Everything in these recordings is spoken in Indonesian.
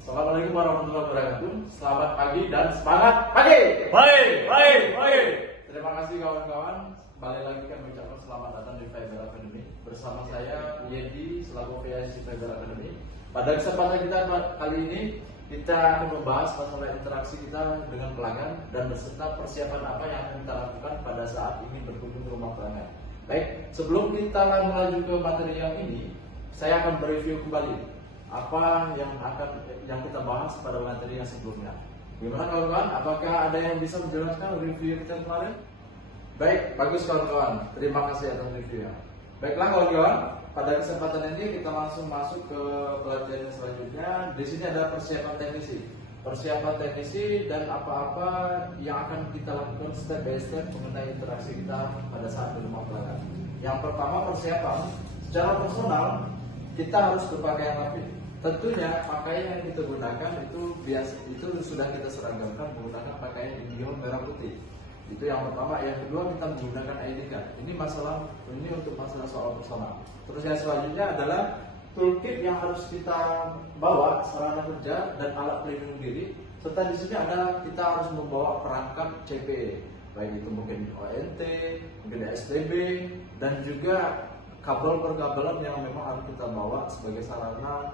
Assalamualaikum warahmatullahi wabarakatuh. Selamat pagi dan semangat pagi. Baik. Terima kasih kawan-kawan. Kembali lagi kami ucapkan selamat datang di Fiber Academy. Bersama saya Yedi selaku PIC Fiber Academy. Pada kesempatan kita kali ini kita akan membahas masalah interaksi kita dengan pelanggan dan beserta persiapan apa yang akan kita lakukan pada saat ini berkunjung ke rumah pelanggan. Baik, sebelum kita lanjut ke materi yang ini, saya akan mereview kembali apa yang kita bahas pada materi yang sebelumnya. Gimana kawan-kawan? Apakah ada yang bisa menjelaskan review kita kemarin? Baik, bagus kawan-kawan. Terima kasih atas reviewnya. Baiklah kawan-kawan, pada kesempatan ini kita langsung masuk ke pelajaran selanjutnya. Di sini ada persiapan teknisi dan apa-apa yang akan kita lakukan step by step mengenai interaksi kita pada saat di rumah pelanggan. Yang pertama, persiapan secara personal kita harus berpakaian rapi. Tentunya pakaian yang kita gunakan itu sudah kita seragamkan menggunakan pakaian indigo merah putih. Itu yang pertama. Yang kedua, kita menggunakan ID card. Ini untuk masalah soal personal. Terus yang selanjutnya adalah toolkit yang harus kita bawa, sarana kerja dan alat pelindung diri. Serta di sini ada kita harus membawa perangkat CPE, baik itu mungkin ONT, mungkin STB, dan juga kabel perkabelan yang memang harus kita bawa sebagai sarana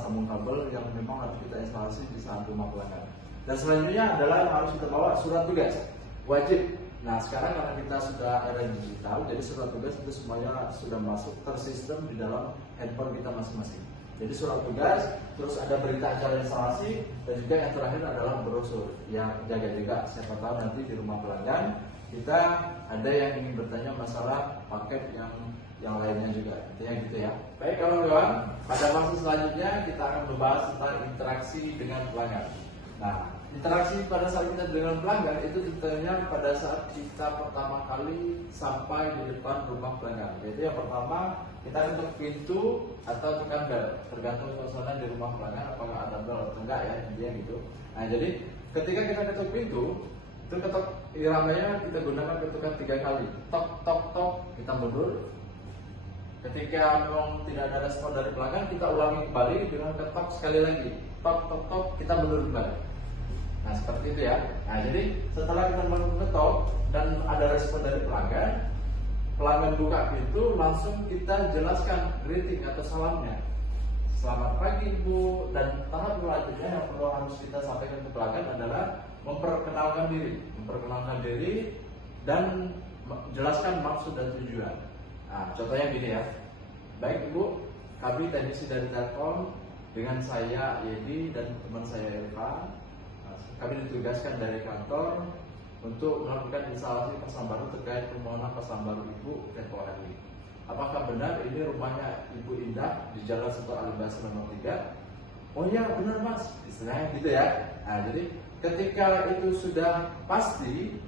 sambung kabel yang memang harus kita instalasi di saat rumah pelanggan. Dan selanjutnya adalah yang harus kita bawa surat tugas wajib. Nah, sekarang karena kita sudah era digital, jadi surat tugas itu semuanya sudah masuk tersistem di dalam handphone kita masing-masing. Jadi surat tugas, terus ada berita acara instalasi, dan juga yang terakhir adalah brosur. Yang jaga-jaga, siapa tahu nanti di rumah pelanggan kita ada yang ingin bertanya masalah paket yang lainnya juga, intinya gitu ya. Baik kawan-kawan, pada masa selanjutnya kita akan membahas tentang interaksi dengan pelanggan. Nah, interaksi pada saat kita dengan pelanggan itu detailnya pada saat kita pertama kali sampai di depan rumah pelanggan. Yaitu yang pertama, kita ketuk pintu atau tekan bel, tergantung suasana di rumah pelanggan apakah ada bel atau enggak ya, intinya gitu. Nah, jadi ketika kita ketuk pintu, itu ketuk iramanya kita gunakan ketukan 3 kali. Tok tok tok, kita mundur. Ketika memang tidak ada respon dari pelanggan, kita ulangi kembali dengan ketok sekali lagi. Tok tok tok, kita mundur kembali. Nah, seperti itu ya. Nah, jadi setelah kita mengetok dan ada respon dari pelanggan buka pintu, langsung kita jelaskan greeting atau salamnya. Selamat pagi Ibu. Dan tahap selanjutnya yang perlu harus kita sampaikan ke pelanggan adalah memperkenalkan diri dan jelaskan maksud dan tujuan. Nah, contohnya gini ya. Baik Ibu, kami teknisi dari Telkom dengan saya Yedi dan teman saya Eva. Kami ditugaskan dari kantor untuk melakukan instalasi pasang baru terkait permohonan pasang baru Ibu Tempo hari. Apakah benar ini rumahnya Ibu Indah di Jalan Seto Alibasa nomor 3? Oh iya benar Mas, istilahnya gitu ya. Nah, jadi ketika itu sudah pasti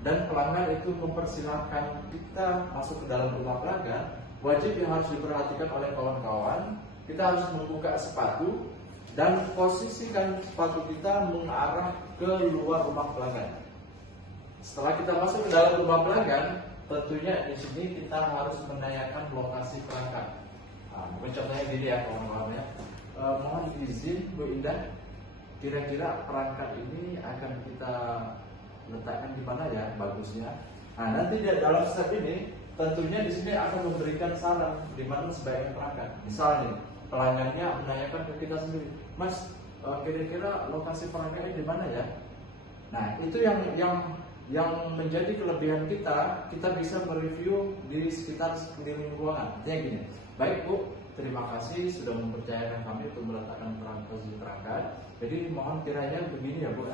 dan pelanggan itu mempersilahkan kita masuk ke dalam rumah pelanggan, wajib yang harus diperhatikan oleh kawan-kawan, kita harus membuka sepatu dan posisikan sepatu kita mengarah ke luar rumah pelanggan. Setelah kita masuk ke dalam rumah pelanggan, tentunya di sini kita harus menanyakan lokasi perangkat. Nah, mungkin contohnya gini ya kawan-kawan ya. Mohon izin Bu Indah, kira-kira perangkat ini akan kita letakkan di mana ya bagusnya. Nah, nanti di dalam step ini tentunya di sini akan memberikan saran di mana sebaiknya perangkat. Misalnya pelanggannya menanyakan ke kita sendiri, Mas, kira-kira lokasi perangkatnya di mana ya? Nah, itu yang menjadi kelebihan kita bisa mereview di sekitar sekeliling ruangan. Artinya gini, baik Bu, terima kasih sudah mempercayakan kami untuk meletakkan posisi perangkat. Jadi mohon kiranya begini ya Bu,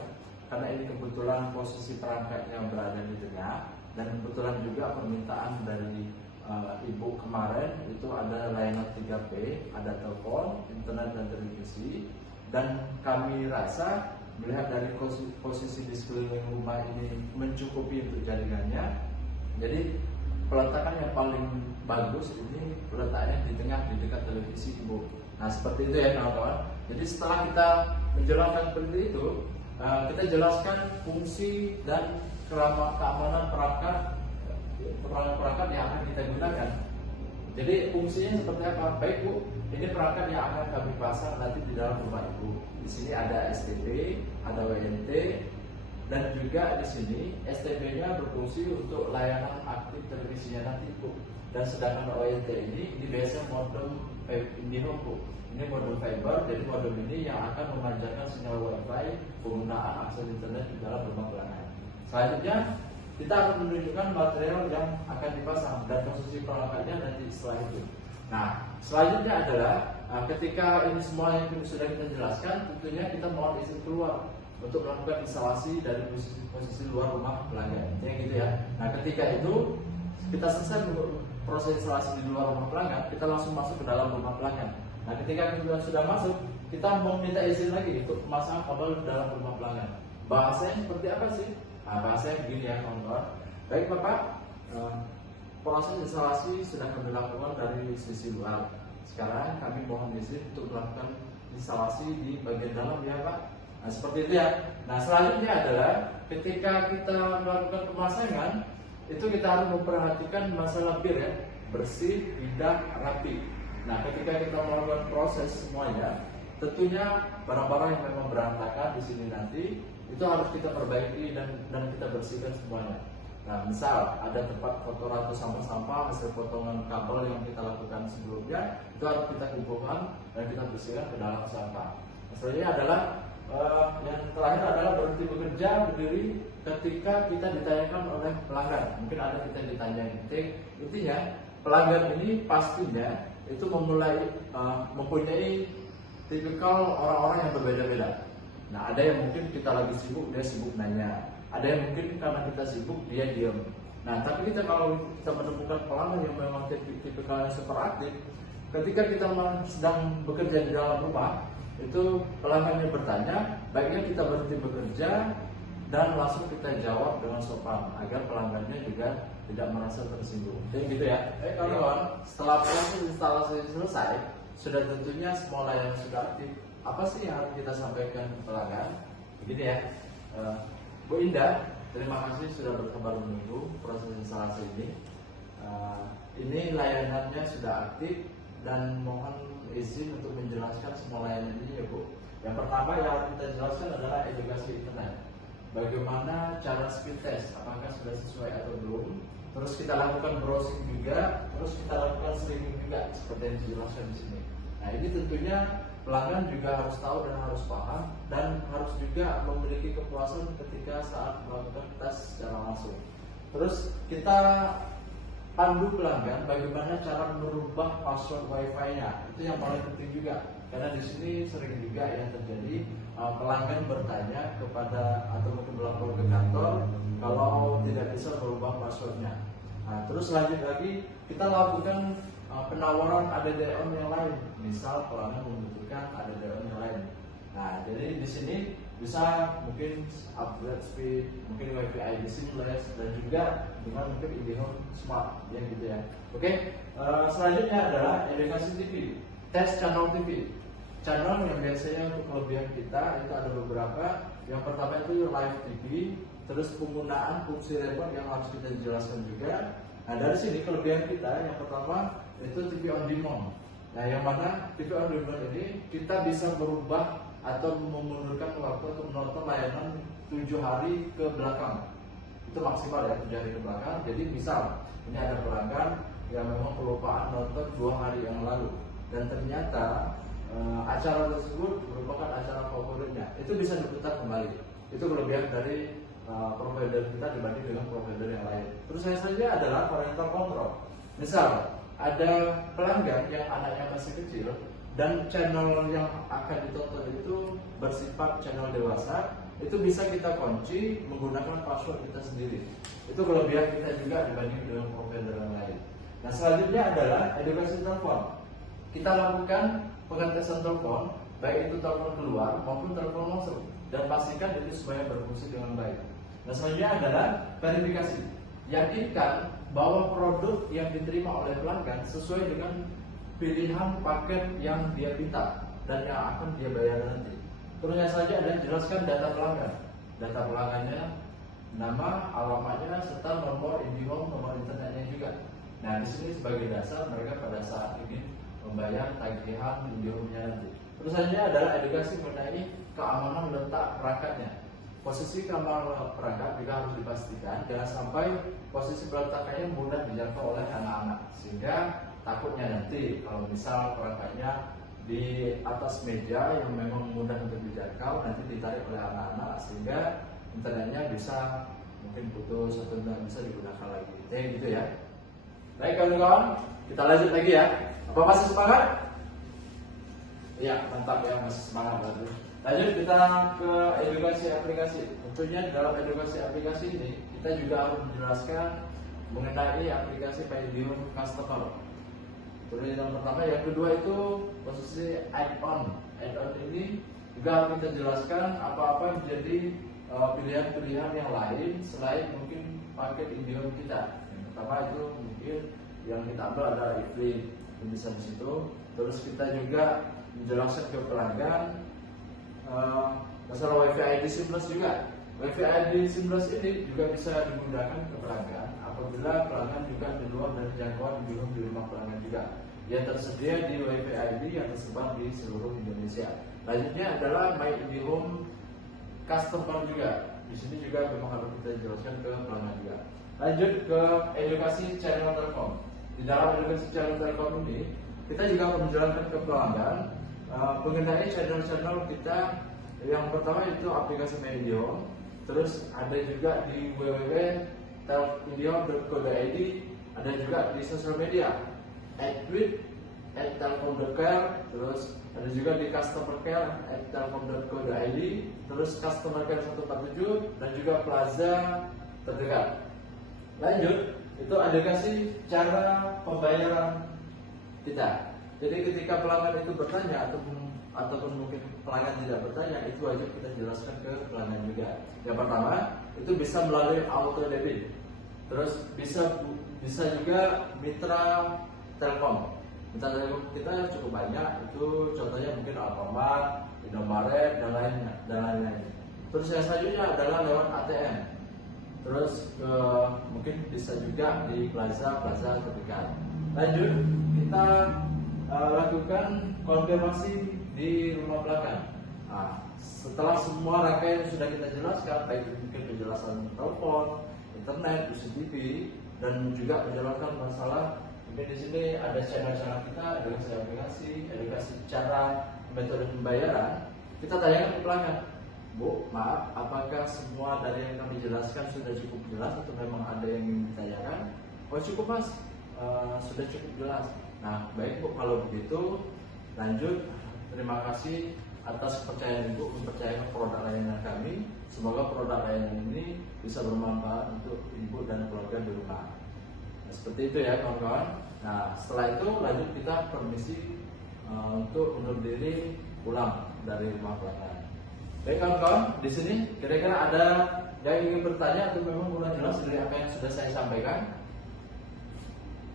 karena ini kebetulan posisi perangkatnya berada di tengah dan kebetulan juga permintaan dari Ibu kemarin itu ada layanan 3P, ada telepon, internet dan televisi, dan kami rasa melihat dari posisi di sekeliling rumah ini mencukupi untuk jaringannya. Jadi peletakan yang paling bagus ini letaknya di tengah di dekat televisi Ibu. Nah, seperti itu ya kawan-kawan. Jadi setelah kita menjelaskan seperti itu, kita jelaskan fungsi dan keamanan perangkat yang akan kita gunakan. Jadi fungsinya seperti apa? Baik Bu, ini perangkat yang akan kami pasang nanti di dalam rumah Ibu. Di sini ada STB, ada WNT, dan juga di sini STB-nya berfungsi untuk layanan aktif televisinya nanti Bu. Dan sedangkan ONT ini biasanya modem IndiHome Bu. Ini modem fiber, jadi modem ini yang akan memancarkan sinyal WiFi penggunaan akses internet di dalam rumah pelanggan. Selanjutnya kita akan menunjukkan material yang akan dipasang dan posisi perangkatnya nanti setelah itu. Nah, selanjutnya adalah ketika ini semua yang sudah kita jelaskan, tentunya kita mohon izin keluar untuk melakukan instalasi dari posisi luar rumah pelanggan. Ya gitu ya. Nah, ketika itu kita selesai proses instalasi di luar rumah pelanggan, kita langsung masuk ke dalam rumah pelanggan. Nah, ketika kita sudah masuk, kita mau minta izin lagi untuk memasang kabel di dalam rumah pelanggan. Bahasanya seperti apa sih? Nah, bahasanya begini ya kawan-kawan. Baik Bapak, proses instalasi sudah kami lakukan dari sisi luar. Sekarang kami mohon izin untuk melakukan instalasi di bagian dalam ya Pak. Nah, seperti itu ya. Nah, selanjutnya adalah ketika kita melakukan pemasangan, itu kita harus memperhatikan masalah bir ya, bersih, indah, rapi. Nah, ketika kita melakukan proses semuanya, tentunya barang-barang yang memang berantakan di sini nanti itu harus kita perbaiki dan kita bersihkan semuanya. Nah, misal ada tempat kotoran atau sampah-sampah hasil potongan kabel yang kita lakukan sebelumnya, itu harus kita kumpulkan dan kita bersihkan ke dalam sampah. Selanjutnya adalah yang terakhir adalah berhenti bekerja berdiri ketika kita ditanyakan oleh pelanggan. Mungkin ada kita ditanya, intinya pelanggan ini pastinya itu mempunyai tipikal orang-orang yang berbeda-beda. Nah, ada yang mungkin kita lagi sibuk, dia sibuk nanya. Ada yang mungkin karena kita sibuk, dia diam. Nah, tapi kalau kita menemukan pelanggan yang memang tipikalnya super aktif, ketika kita sedang bekerja di dalam rumah, itu pelanggannya bertanya, baiknya kita berhenti bekerja dan langsung kita jawab dengan sopan agar pelanggannya juga tidak merasa tersinggung. Jadi gitu ya. Kawan-kawan, setelah proses instalasi selesai, sudah tentunya semua layanan sudah aktif. Apa sih yang harus kita sampaikan ke pelanggan? Begini ya, Bu Indah, terima kasih sudah bersabar menunggu proses instalasi ini. Ini layanannya sudah aktif dan mohon izin untuk menjelaskan semua layanan ini ya Bu. Yang pertama yang harus kita jelaskan adalah edukasi internet. Bagaimana cara speed test, apakah sudah sesuai atau belum. Terus kita lakukan browsing juga, terus kita lakukan streaming juga seperti yang dijelaskan di sini. Nah, ini tentunya pelanggan juga harus tahu dan harus paham dan harus juga memiliki kepuasan ketika saat melakukan tes secara langsung. Terus kita pandu pelanggan bagaimana cara merubah password WiFi-nya. Itu yang paling penting juga. Karena di sini sering juga yang terjadi pelanggan bertanya kepada atau mungkin melapor ke kantor kalau tidak bisa merubah passwordnya. Nah, terus lanjut lagi kita lakukan penawaran ADD-on yang lain. Misal pelanggan membutuhkan ADD-on yang lain. Nah, jadi di sini bisa mungkin upgrade speed, mungkin WiFi ID seamless dan juga dengan mungkin IndiHome Smart ya gitu ya. Oke, selanjutnya adalah edukasi TV, tes channel TV. Channel yang biasanya untuk kelebihan kita itu ada beberapa. Yang pertama itu live TV, terus penggunaan fungsi remote yang harus kita jelaskan juga. Nah, dari sini kelebihan kita yang pertama itu TV on demand. Nah, yang mana TV on demand ini kita bisa merubah atau memundurkan waktu untuk menonton layanan 7 hari ke belakang. Itu maksimal ya, 7 hari ke belakang. Jadi misal ini ada pelanggan yang memang kelupaan nonton 2 hari yang lalu dan ternyata acara tersebut merupakan acara favoritnya, itu bisa diputar kembali. Itu kelebihan dari provider kita dibanding dengan provider yang lain. Terus yang selanjutnya adalah parental control. Misal ada pelanggan yang anaknya masih kecil dan channel yang akan ditonton itu bersifat channel dewasa, itu bisa kita kunci menggunakan password kita sendiri. Itu kelebihan kita juga dibanding dengan provider yang lain. Nah, selanjutnya adalah edukasi telepon. Kita lakukan pengetesan telepon, baik itu telepon keluar maupun telepon masuk, dan pastikan itu semuanya berfungsi dengan baik. Nah, selanjutnya adalah verifikasi. Yakinkan bahwa produk yang diterima oleh pelanggan sesuai dengan pilihan paket yang dia minta dan yang akan dia bayar nanti. Terusnya saja adalah jelaskan data pelanggan. Data pelanggannya, nama, alamatnya, serta nomor IndiHome, nomor internetnya juga. Nah, di sini sebagai dasar mereka pada saat ingin membayar tagihan IndiHome-nya nanti. Terus selanjutnya adalah edukasi mengenai keamanan letak perangkatnya. Posisi keamanan perangkat juga harus dipastikan, jangan sampai posisi peletakannya mudah dijangkau oleh anak-anak, sehingga takutnya nanti kalau misal perangkatnya di atas meja yang memang mudah untuk dijangkau, nanti ditarik oleh anak-anak sehingga internetnya bisa mungkin putus atau tidak bisa digunakan lagi. Gitu ya. Baik kawan-kawan, kita lanjut lagi ya. Apa masih semangat? Iya, mantap ya, masih semangat berarti. Lanjut kita ke edukasi aplikasi. Tentunya dalam edukasi aplikasi ini kita juga harus menjelaskan mengenai aplikasi IndiHome Customer. Terus yang pertama, yang kedua itu posisi add-on. Add-on ini juga harus kita jelaskan apa-apa menjadi pilihan-pilihan yang lain selain mungkin paket IndiHome kita. Yang pertama itu mungkin yang kita ambil adalah iklim, bisa di situ. Terus kita juga menjelaskan ke pelanggan masalah WiFi ID SIM-less juga. WiFi ID SIM-less ini juga bisa digunakan ke pelanggan apabila pelanggan juga di luar dari jangkauan IndiHome di rumah pelanggan juga, yang tersedia di WiFi ID yang tersebar di seluruh Indonesia. Lanjutnya adalah My IndiHome Customer juga. Di sini juga memang harus kita jelaskan ke pelanggan juga. Lanjut ke edukasi channel Telkom. Di dalam edukasi channel Telkom ini kita juga akan menjelaskan ke pelanggan mengenai channel-channel kita. Yang pertama itu aplikasi My IndiHome. Terus ada juga di www.indihome.co.id, ada juga di sosial media @tweet @telkom.care, terus ada juga di customer care @telkom.co.id, terus customer care 147 dan juga plaza terdekat. Lanjut, itu edukasi cara pembayaran kita. Jadi ketika pelanggan itu bertanya ataupun mungkin pelanggan tidak bertanya, itu wajib kita jelaskan ke pelanggan juga. Yang pertama itu bisa melalui auto debit, terus bisa juga mitra Telkom. Mitra Telkom kita cukup banyak, itu contohnya mungkin Alfamart, Indomaret dan lain-lain. Terus yang selanjutnya adalah lewat ATM. Terus mungkin bisa juga di plaza terdekat. Lanjut kita lakukan konfirmasi di rumah pelanggan. Nah, setelah semua rangkaian sudah kita jelaskan, baik mungkin penjelasan telepon, internet, CCTV, dan juga menjelaskan masalah. Mungkin di sini ada channel-channel kita, edukasi cara metode pembayaran. Kita tanyakan ke pelanggan, Bu, maaf, apakah semua dari yang kami jelaskan sudah cukup jelas atau memang ada yang ingin ditanyakan? Oh cukup mas, sudah cukup jelas. Nah baik Bu, kalau begitu lanjut. Terima kasih atas kepercayaan Ibu mempercayakan produk layanan kami. Semoga produk layanan ini bisa bermanfaat untuk Ibu dan keluarga di rumah. Nah, seperti itu ya kawan-kawan. Nah setelah itu lanjut kita permisi untuk undur diri pulang dari rumah pelanggan. Baik kawan-kawan, di sini kira-kira ada yang ingin bertanya atau memang kurang jelas dari apa yang sudah saya sampaikan?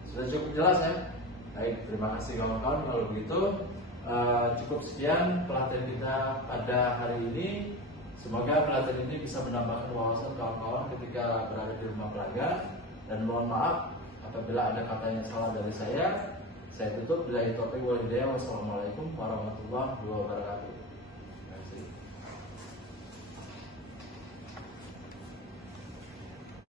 Sudah cukup jelas ya? Baik, terima kasih kawan-kawan. Kalau begitu cukup sekian pelatihan kita pada hari ini. Semoga pelatihan ini bisa menambahkan wawasan kawan-kawan ketika berada di rumah pelanggan. Dan mohon maaf apabila ada kata yang salah dari saya. Saya tutup. Billahi taufiq wal hidayah. Wassalamualaikum warahmatullahi wabarakatuh.